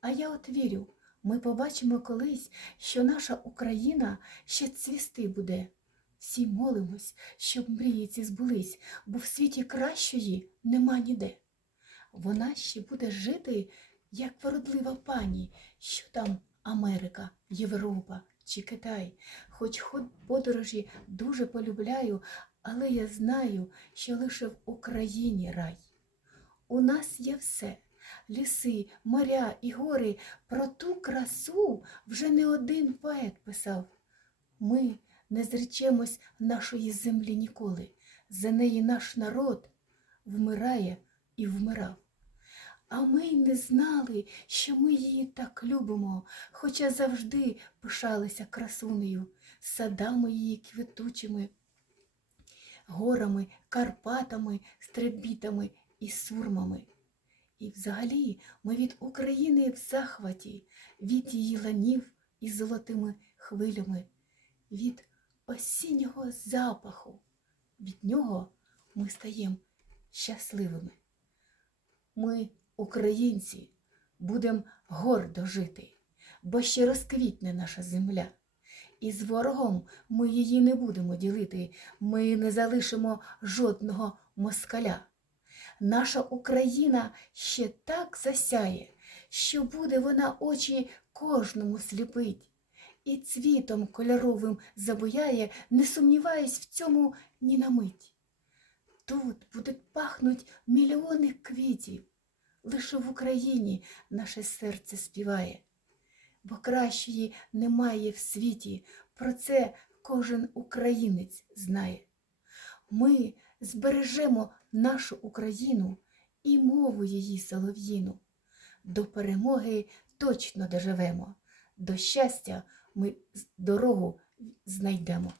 А я от вірю, ми побачимо колись, що наша Україна ще цвісти буде. Всі молимось, щоб мрії ці збулись, бо в світі кращої нема ніде. Вона ще буде жити, як вродлива пані, що там Америка, Європа чи Китай. Хоч ход подорожі дуже полюбляю, але я знаю, що лише в Україні рай. У нас є все ліси, моря і гори. Про ту красу вже не один поет писав. Ми не зречемось нашої землі ніколи. За неї наш народ вмирає і вмирав. А ми й не знали, що ми її так любимо, хоча завжди пишалися красунею, садами її квітучими, горами, Карпатами, стрибітами і сурмами. І взагалі ми від України в захваті, від її ланів із золотими хвилями, від осіннього запаху. Від нього ми стаємо щасливими. Ми, українці, будемо гордо жити, бо ще розквітне наша земля. І з ворогом ми її не будемо ділити, ми не залишимо жодного москаля. Наша Україна ще так засяє, що буде вона очі кожному сліпить, і цвітом кольоровим забуяє, не сумніваюсь в цьому ні на мить. Тут будуть пахнуть мільйони квітів, лише в Україні наше серце співає, бо кращої немає в світі, про це кожен українець знає. Ми збережемо нашу Україну і мову її солов'їну. До перемоги точно доживемо, до щастя ми дорогу знайдемо.